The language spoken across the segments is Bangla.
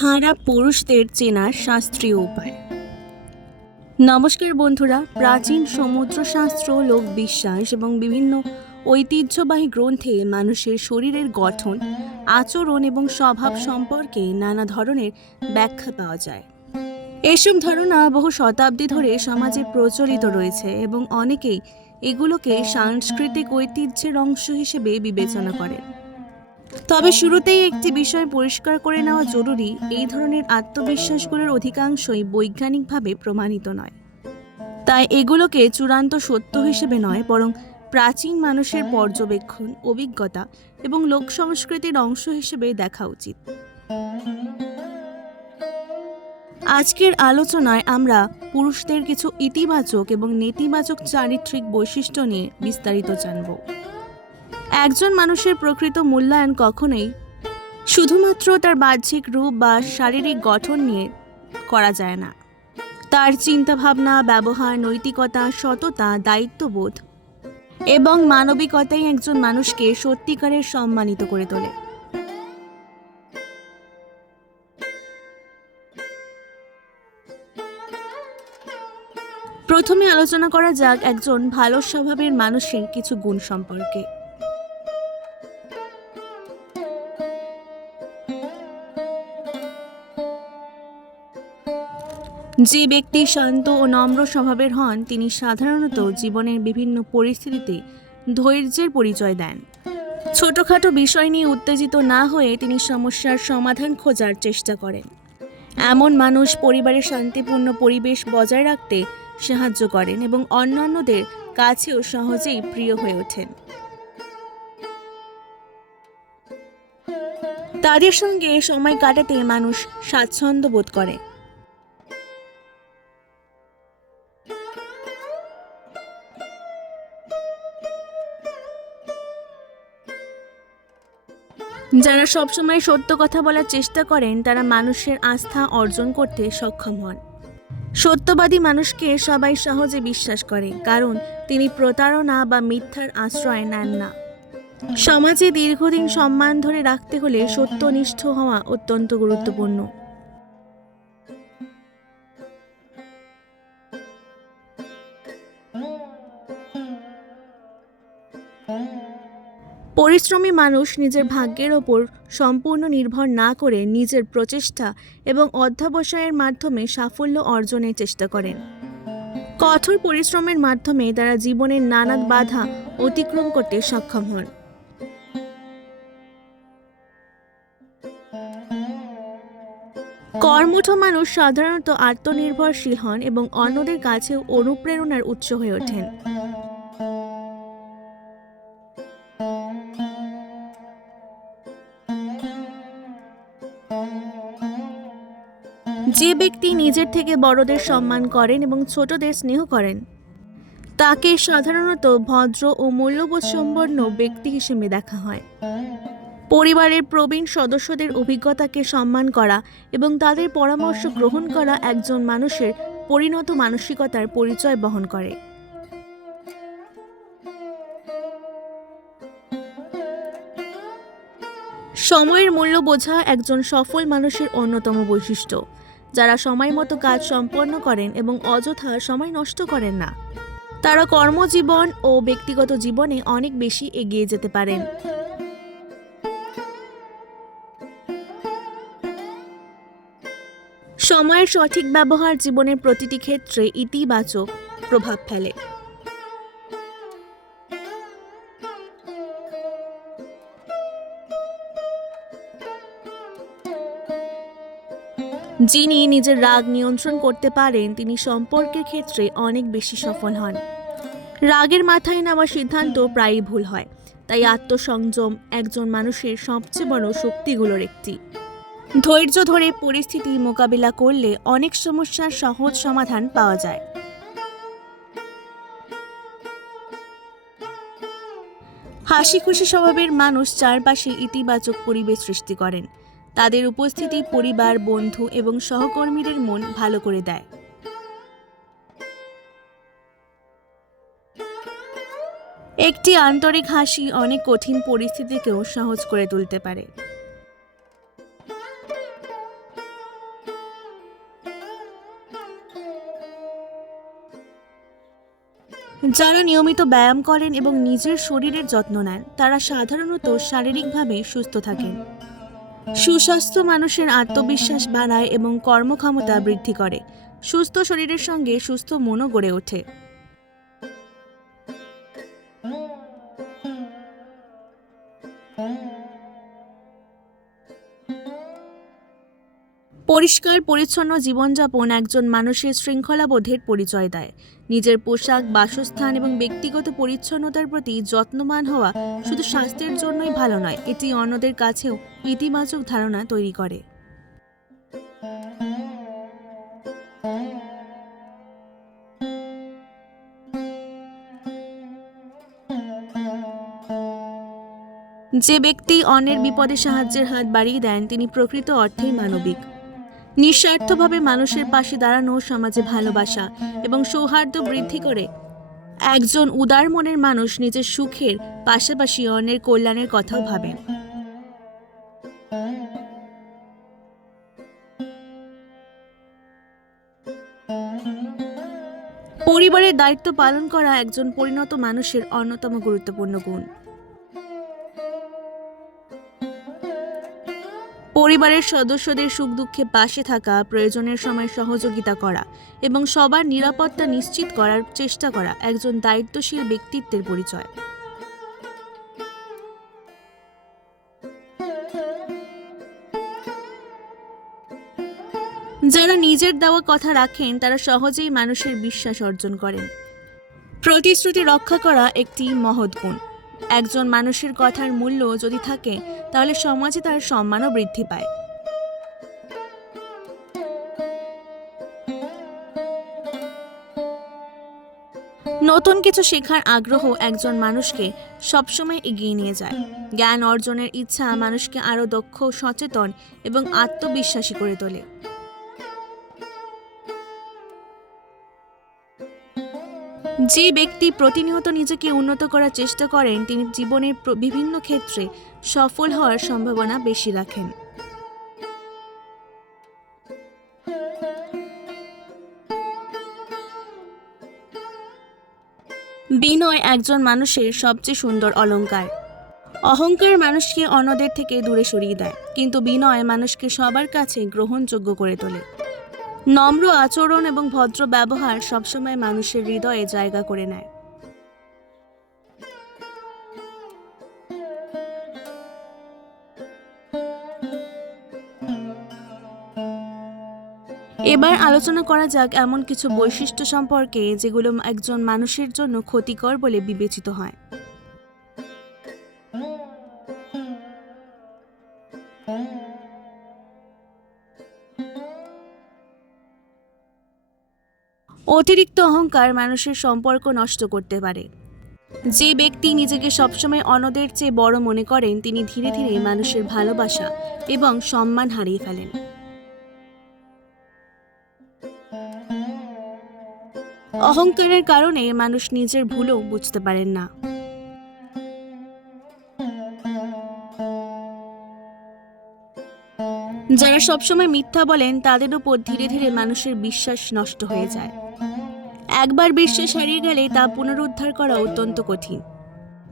খারাপ পুরুষদের চেনার শাস্ত্রীয় উপায়। নমস্কার বন্ধুরা, প্রাচীন সমুদ্রশাস্ত্র, লোকবিশ্বাস এবং বিভিন্ন ঐতিহ্যবাহী গ্রন্থে মানুষের শরীরের গঠন, আচরণ এবং স্বভাব সম্পর্কে নানা ধরনের ব্যাখ্যা পাওয়া যায়। এসব ধারণা বহু শতাব্দী ধরে সমাজে প্রচলিত রয়েছে এবং অনেকেই এগুলোকে সাংস্কৃতিক ঐতিহ্যের অংশ হিসেবে বিবেচনা করেন। তবে শুরুতেই একটি বিষয় পরিষ্কার করে নেওয়া জরুরি, এই ধরনের আত্মবিশ্বাসগুলোর অধিকাংশই বৈজ্ঞানিকভাবে প্রমাণিত নয়। তাই এগুলোকে চূড়ান্ত সত্য হিসেবে নয়, বরং প্রাচীন মানুষের পর্যবেক্ষণ, অভিজ্ঞতা এবং লোক সংস্কৃতির অংশ হিসেবে দেখা উচিত। আজকের আলোচনায় আমরা পুরুষদের কিছু ইতিবাচক এবং নেতিবাচক চারিত্রিক বৈশিষ্ট্য নিয়ে বিস্তারিত জানব। একজন মানুষের প্রকৃত মূল্যায়ন কখনোই শুধুমাত্র তার বাহ্যিক রূপ বা শারীরিক গঠন নিয়ে করা যায় না। তার চিন্তাভাবনা, ব্যবহার, নৈতিকতা, সততা, দায়িত্ববোধ এবং মানবিকতাই একজন মানুষকে সত্যিকারের সম্মানিত করে তোলে। প্রথমে আলোচনা করা যাক একজন ভালো স্বভাবের মানুষের কিছু গুণ সম্পর্কে। যে ব্যক্তি শান্ত ও নম্র স্বভাবের হন, তিনি সাধারণত জীবনের বিভিন্ন পরিস্থিতিতে ধৈর্যের পরিচয় দেন। ছোটখাটো বিষয় নিয়ে উত্তেজিত না হয়ে তিনি সমস্যার সমাধান খোঁজার চেষ্টা করেন। এমন মানুষ পরিবারের শান্তিপূর্ণ পরিবেশ বজায় রাখতে সাহায্য করেন এবং অন্যান্যদের কাছেও সহজেই প্রিয় হয়ে ওঠেন। তাদের সঙ্গে সময় কাটাতে মানুষ স্বাচ্ছন্দ্য বোধ করে। যারা সবসময় সত্য কথা বলার চেষ্টা করেন, তারা মানুষের আস্থা অর্জন করতে সক্ষম হন। সত্যবাদী মানুষকে সবাই সহজে বিশ্বাস করে, কারণ তিনি প্রতারণা বা মিথ্যার আশ্রয় নেন না। সমাজে দীর্ঘদিন সম্মান ধরে রাখতে হলে সত্যনিষ্ঠ হওয়া অত্যন্ত গুরুত্বপূর্ণ। পরিশ্রমী মানুষ নিজের ভাগ্যের ওপর সম্পূর্ণ নির্ভর না করে নিজের প্রচেষ্টা এবং অধ্যবসায়ের মাধ্যমে সাফল্য অর্জনের চেষ্টা করেন। কঠোর পরিশ্রমের মাধ্যমে তারা জীবনের নানা বাধা অতিক্রম করতে সক্ষম হন। কর্মঠ মানুষ সাধারণত আত্মনির্ভরশীল হন এবং অন্যদের কাছেও অনুপ্রেরণার উৎস হয়ে ওঠেন। যে ব্যক্তি নিজের থেকে বড়দের সম্মান করেন এবং ছোটদের স্নেহ করেন, তাকে সাধারণত ভদ্র ও মূল্যবোধ সম্পন্ন ব্যক্তি হিসেবে দেখা হয়। পরিবারের প্রবীণ সদস্যদের অভিজ্ঞতাকে সম্মান করা এবং তাদের পরামর্শ গ্রহণ করা একজন মানুষের পরিণত মানসিকতার পরিচয় বহন করে। সময়ের মূল্য বোঝা একজন সফল মানুষের অন্যতম বৈশিষ্ট্য। যারা সময় মতো কাজ সম্পন্ন করেন এবং অযথা সময় নষ্ট করেন না, তারা কর্মজীবন ও ব্যক্তিগত জীবনে অনেক বেশি এগিয়ে যেতে পারেন। সময়ের সঠিক ব্যবহার জীবনের প্রতিটি ক্ষেত্রে ইতিবাচক প্রভাব ফেলে। যিনি নিজের রাগ নিয়ন্ত্রণ করতে পারেন, তিনি সম্পর্কের ক্ষেত্রে অনেক বেশি সফল হন। রাগের মাথায় নেওয়া সিদ্ধান্ত প্রায়ই ভুল হয়, তাই আত্মসংযম একজন মানুষের সবচেয়ে বড় শক্তিগুলোর একটি। ধৈর্য ধরে পরিস্থিতি মোকাবিলা করলে অনেক সমস্যার সহজ সমাধান পাওয়া যায়। হাসি খুশি স্বভাবের মানুষ চারপাশে ইতিবাচক পরিবেশ সৃষ্টি করেন। তাদের উপস্থিতি পরিবার, বন্ধু এবং সহকর্মীদের মন ভালো করে দেয়। একটি আন্তরিক হাসি অনেক কঠিন পরিস্থিতিকেও সহজ করে তুলতে পারে। যারা নিয়মিত ব্যায়াম করেন এবং নিজের শরীরের যত্ন নেন তারা সাধারণত শারীরিকভাবে সুস্থ থাকেন। সুস্বাস্থ্য মানুষের আত্মবিশ্বাস বাড়ায় এবং কর্মক্ষমতা বৃদ্ধি করে। সুস্থ শরীরের সঙ্গে সুস্থ মনও গড়ে ওঠে। পরিষ্কার পরিচ্ছন্ন জীবনযাপন একজন মানুষের শৃঙ্খলাবোধের পরিচয় দেয়। নিজের পোশাক, বাসস্থান এবং ব্যক্তিগত পরিচ্ছন্নতার প্রতি যত্নবান হওয়া শুধু স্বাস্থ্যের জন্যই ভালো নয়, এটি অন্যদের কাছেও ইতিবাচক ধারণা তৈরি করে। যে ব্যক্তি অন্যের বিপদে সাহায্যের হাত বাড়িয়ে দেন তিনি প্রকৃত অর্থেই মানবিক। নিঃস্বার্থভাবে মানুষের পাশে দাঁড়ানো সমাজে ভালোবাসা এবং সৌহার্দ্য বৃদ্ধি করে। একজন উদার মনের মানুষ নিজের সুখের পাশাপাশি অন্যের কল্যাণের কথাও ভাবেন। পরিবারের দায়িত্ব পালন করা একজন পরিণত মানুষের অন্যতম গুরুত্বপূর্ণ গুণ। পরিবারের সদস্যদের সুখ দুঃখে পাশে থাকা, প্রয়োজনের সময় সহযোগিতা করা এবং সবার নিরাপত্তা নিশ্চিত করার চেষ্টা করা একজন দায়িত্বশীল ব্যক্তিত্বের পরিচয়। যারা নিজের দেওয়া কথা রাখেন তারা সহজেই মানুষের বিশ্বাস অর্জন করেন। প্রতিশ্রুতি রক্ষা করা একটি মহৎ গুণ। একজন মানুষের কথার মূল্য যদি থাকে তাহলে সমাজে তার সম্মানও বৃদ্ধি পায়। নতুন কিছু শেখার আগ্রহ একজন মানুষকে সবসময় এগিয়ে নিয়ে যায়। জ্ঞান অর্জনের ইচ্ছা মানুষকে আরও দক্ষ, সচেতন এবং আত্মবিশ্বাসী করে তোলে। যে ব্যক্তি প্রতিনিয়ত নিজেকে উন্নত করার চেষ্টা করেন তিনি জীবনের বিভিন্ন ক্ষেত্রে সফল হওয়ার সম্ভাবনা বেশি রাখেন। বিনয় একজন মানুষের সবচেয়ে সুন্দর অলংকার। অহংকার মানুষকে অন্যদের থেকে দূরে সরিয়ে দেয়, কিন্তু বিনয় মানুষকে সবার কাছে গ্রহণযোগ্য করে তোলে। নম্র আচরণ এবং ভদ্র ব্যবহার সবসময় মানুষের হৃদয়ে জায়গা করে নেয়। এবার আলোচনা করা যাক এমন কিছু বৈশিষ্ট্য সম্পর্কে যেগুলো একজন মানুষের জন্য ক্ষতিকর বলে বিবেচিত হয়। অতিরিক্ত অহংকার মানুষের সম্পর্ক নষ্ট করতে পারে। যে ব্যক্তি নিজেকে সবসময় অন্যদের চেয়ে বড় মনে করেন তিনি ধীরে ধীরে মানুষের ভালোবাসা এবং সম্মান হারিয়ে ফেলেন। অহংকারের কারণে মানুষ নিজের ভুলও বুঝতে পারেন না। যারা সবসময় মিথ্যা বলেন তাদের উপর ধীরে ধীরে মানুষের বিশ্বাস নষ্ট হয়ে যায়। একবার বিশ্বাস হারিয়ে গেলে তা পুনরুদ্ধার করা অত্যন্ত কঠিন।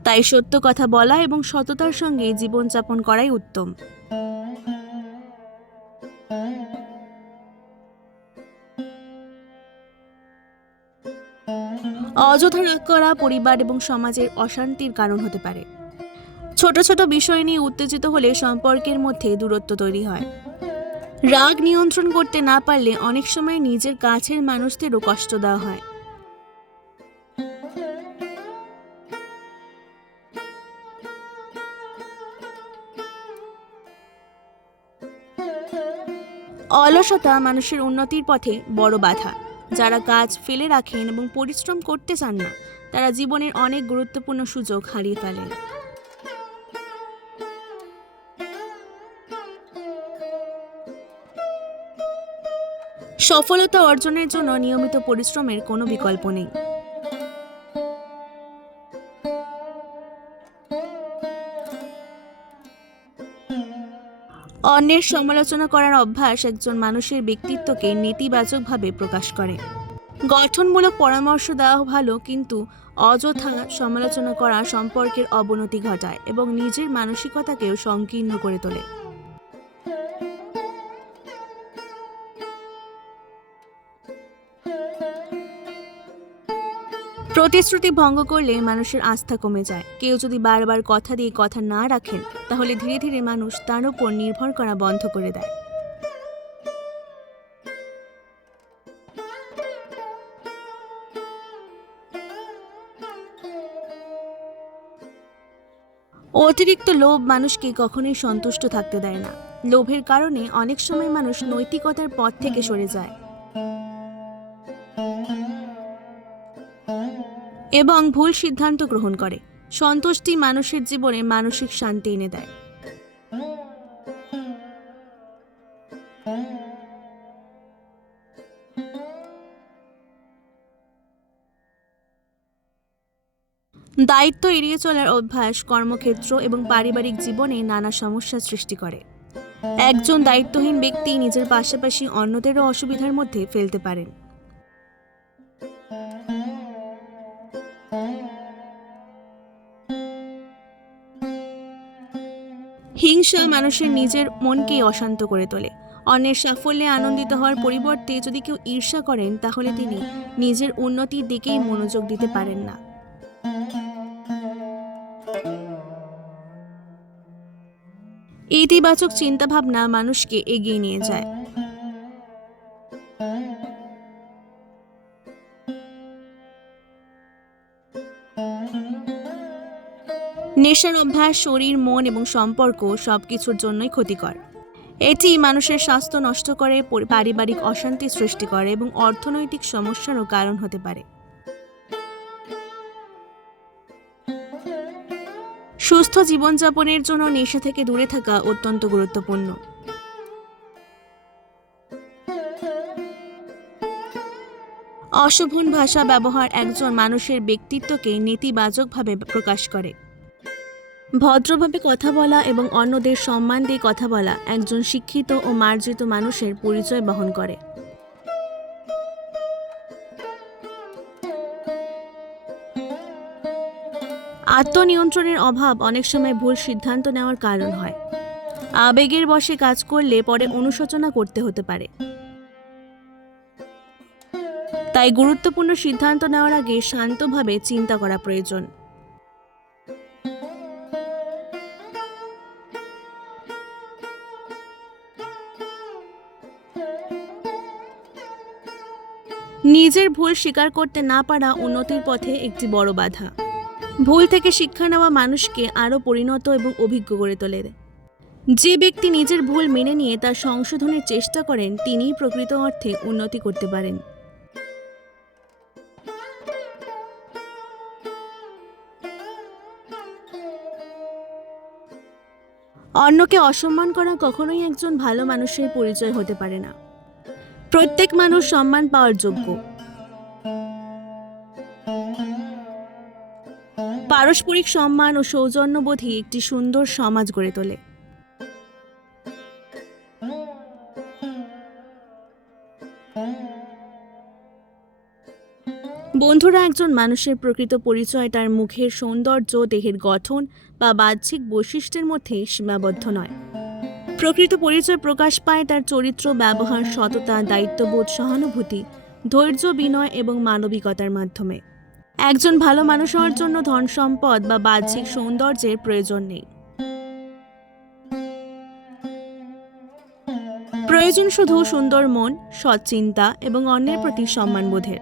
তাই সত্য কথা বলা এবং সততার সঙ্গে জীবনযাপন করাই উত্তম। অযথা রাগ করা পরিবার এবং সমাজের অশান্তির কারণ হতে পারে। ছোট ছোট বিষয় নিয়ে উত্তেজিত হলে সম্পর্কের মধ্যে দূরত্ব তৈরি হয়। রাগ নিয়ন্ত্রণ করতে না পারলে অনেক সময় নিজের কাছের মানুষদেরও কষ্ট দেওয়া হয়। অলসতা মানুষের উন্নতির পথে বড় বাধা। যারা কাজ ফেলে রাখেন এবং পরিশ্রম করতে চান না তারা জীবনের অনেক গুরুত্বপূর্ণ সুযোগ হারিয়ে ফেলেন। সফলতা অর্জনের জন্য নিয়মিত পরিশ্রমের কোনো বিকল্প নেই। অন্যের সমালোচনা করার অভ্যাস একজন মানুষের ব্যক্তিত্বকে নেতিবাচকভাবে প্রকাশ করে। গঠনমূলক পরামর্শ দেওয়া ভালো, কিন্তু অযথা সমালোচনা করা সম্পর্কের অবনতি ঘটায় এবং নিজের মানসিকতাকেও সংকীর্ণ করে তোলে। প্রতিশ্রুতি ভঙ্গ করলে মানুষের আস্থা কমে যায়। কেউ যদি বারবার কথা দিয়ে কথা না রাখেন, তাহলে ধীরে ধীরে মানুষ তার উপর নির্ভর করা বন্ধ করে দেয়। অতিরিক্ত লোভ মানুষকে কখনোই সন্তুষ্ট থাকতে দেয় না। লোভের কারণে অনেক সময় মানুষ নৈতিকতার পথ থেকে সরে যায় এবং ভুল সিদ্ধান্ত গ্রহণ করে। সন্তুষ্টি মানুষের জীবনে মানসিক শান্তি এনে দেয়। দায়িত্ব এড়িয়ে চলার অভ্যাস কর্মক্ষেত্র এবং পারিবারিক জীবনে নানা সমস্যার সৃষ্টি করে। একজন দায়িত্বহীন ব্যক্তি নিজের পাশাপাশি অন্যদেরও অসুবিধার মধ্যে ফেলতে পারেন। হিংসা মানুষের নিজের মনকেই অশান্ত করে তোলে। অন্যের সাফল্যে আনন্দিত হওয়ার পরিবর্তে যদি কেউ ঈর্ষা করেন, তাহলে তিনি নিজের উন্নতির দিকেই মনোযোগ দিতে পারেন না। ইতিবাচক চিন্তাভাবনা মানুষকে এগিয়ে নিয়ে যায়। নেশার অভ্যাস শরীর, মন এবং সম্পর্ক সবকিছুর জন্যই ক্ষতিকর। এটি মানুষের স্বাস্থ্য নষ্ট করে, পারিবারিক অশান্তি সৃষ্টি করে এবং অর্থনৈতিক সমস্যারও কারণ হতে পারে। সুস্থ জীবনযাপনের জন্য নেশা থেকে দূরে থাকা অত্যন্ত গুরুত্বপূর্ণ। অশোভন ভাষা ব্যবহার একজন মানুষের ব্যক্তিত্বকে নেতিবাচকভাবে প্রকাশ করে। ভদ্রভাবে কথা বলা এবং অন্যদের সম্মান দিয়ে কথা বলা একজন শিক্ষিত ও মার্জিত মানুষের পরিচয় বহন করে। আত্মনিয়ন্ত্রণের অভাব অনেক সময় ভুল সিদ্ধান্ত নেওয়ার কারণ হয়। আবেগের বশে কাজ করলে পরে অনুশোচনা করতে হতে পারে। তাই গুরুত্বপূর্ণ সিদ্ধান্ত নেওয়ার আগে শান্তভাবে চিন্তা করা প্রয়োজন। নিজের ভুল স্বীকার করতে না পারা উন্নতির পথে একটি বড় বাধা। ভুল থেকে শিক্ষা নেওয়া মানুষকে আরও পরিণত এবং অভিজ্ঞ করে তোলে। যে ব্যক্তি নিজের ভুল মেনে নিয়ে তার সংশোধনের চেষ্টা করেন, তিনিই প্রকৃত অর্থে উন্নতি করতে পারেন। অন্যকে অসম্মান করা কখনোই একজন ভালো মানুষের পরিচয় হতে পারে না। প্রত্যেক মানুষ সম্মান পাওয়ার যোগ্য। পারস্পরিক সম্মান ও সৌজন্যবোধই একটি সুন্দর সমাজ গড়ে তোলে। বন্ধুরা, একজন মানুষের প্রকৃত পরিচয় তার মুখের সৌন্দর্য, দেহের গঠন বা বাহ্যিক বৈশিষ্ট্যের মধ্যে সীমাবদ্ধ নয়। প্রকৃত পরিচয় প্রকাশ পায় তার চরিত্র, ব্যবহার, সততা, দায়িত্ববোধ, সহানুভূতি, ধৈর্য, বিনয় এবং মানবিকতার মাধ্যমে। একজন ভালো মানুষ হওয়ার জন্য ধন সম্পদ বা বাহ্যিক সৌন্দর্যের প্রয়োজন নেই। প্রয়োজন শুধু সুন্দর মন, সৎ চিন্তা এবং অন্যের প্রতি সম্মানবোধের।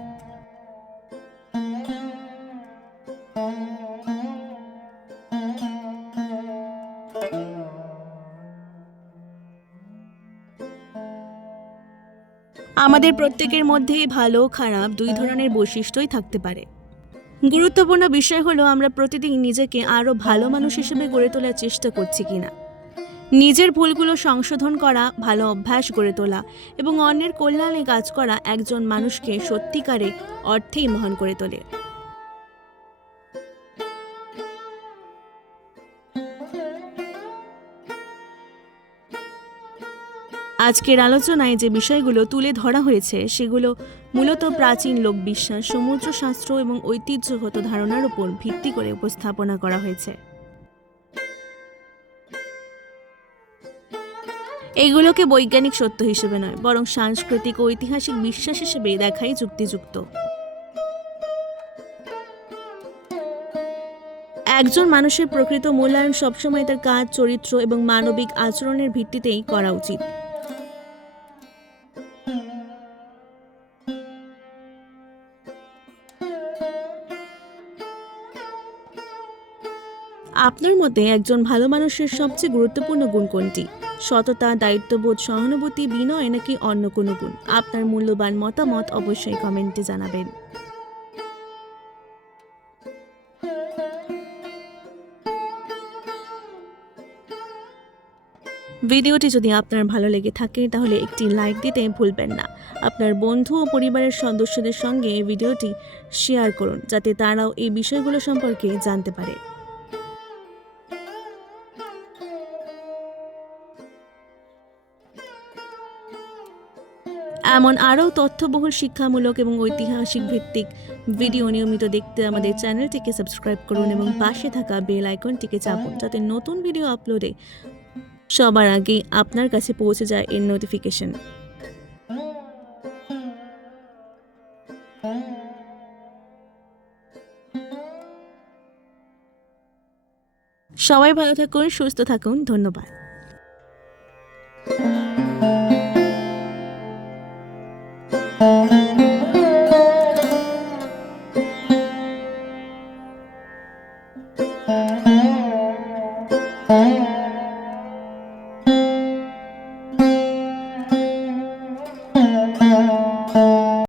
আমাদের প্রত্যেকের মধ্যেই ভালো খারাপ দুই ধরনের বৈশিষ্ট্যই থাকতে পারে। গুরুত্বপূর্ণ বিষয় হলো আমরা প্রতিদিন নিজেকে আরও ভালো মানুষ হিসেবে গড়ে তোলার চেষ্টা করছি কিনা। নিজের ভুলগুলো সংশোধন করা, ভালো অভ্যাস গড়ে তোলা এবং অন্যের কল্যাণে কাজ করা একজন মানুষকে সত্যিকারে অর্থেই মহান করে তোলে। আজকের আলোচনায় যে বিষয়গুলো তুলে ধরা হয়েছে সেগুলো মূলত প্রাচীন লোকবিশ্বাস, সমুদ্র শাস্ত্র এবং ঐতিহ্যগত ধারণার উপর ভিত্তি করে উপস্থাপনা করা হয়েছে। এইগুলোকে বৈজ্ঞানিক সত্য হিসেবে নয়, বরং সাংস্কৃতিক ও ঐতিহাসিক বিশ্বাস হিসেবে দেখাই যুক্তিযুক্ত। একজন মানুষের প্রকৃত মূল্যায়ন সবসময় তার কাজ, চরিত্র এবং মানবিক আচরণের ভিত্তিতেই করা উচিত। আপনার মতে একজন ভালো মানুষের সবচেয়ে গুরুত্বপূর্ণ গুণ কোনটি? সততা, দায়িত্ববোধ, সহানুভূতি, বিনয়, নাকি অন্য কোনো গুণ? আপনার মূল্যবান মতামত অবশ্যই কমেন্টে জানাবেন। ভিডিওটি যদি আপনার ভালো লেগে থাকে তাহলে একটি লাইক দিতে ভুলবেন না। আপনার বন্ধু ও পরিবারের সদস্যদের সঙ্গে এই ভিডিওটি শেয়ার করুন, যাতে তারাও এই বিষয়গুলো সম্পর্কে জানতে পারে। এমন আরও তথ্যবহুল, শিক্ষামূলক এবং ঐতিহাসিক ভিত্তিক ভিডিও নিয়মিত দেখতে আমাদের চ্যানেলটিকে সাবস্ক্রাইব করুন এবং পাশে থাকা বেল আইকনটিকে চাপুন, যাতে নতুন ভিডিও আপলোডে সবার আগে আপনার কাছে পৌঁছে যায় এর নোটিফিকেশন। সবাই ভালো থাকুন, সুস্থ থাকুন, ধন্যবাদ।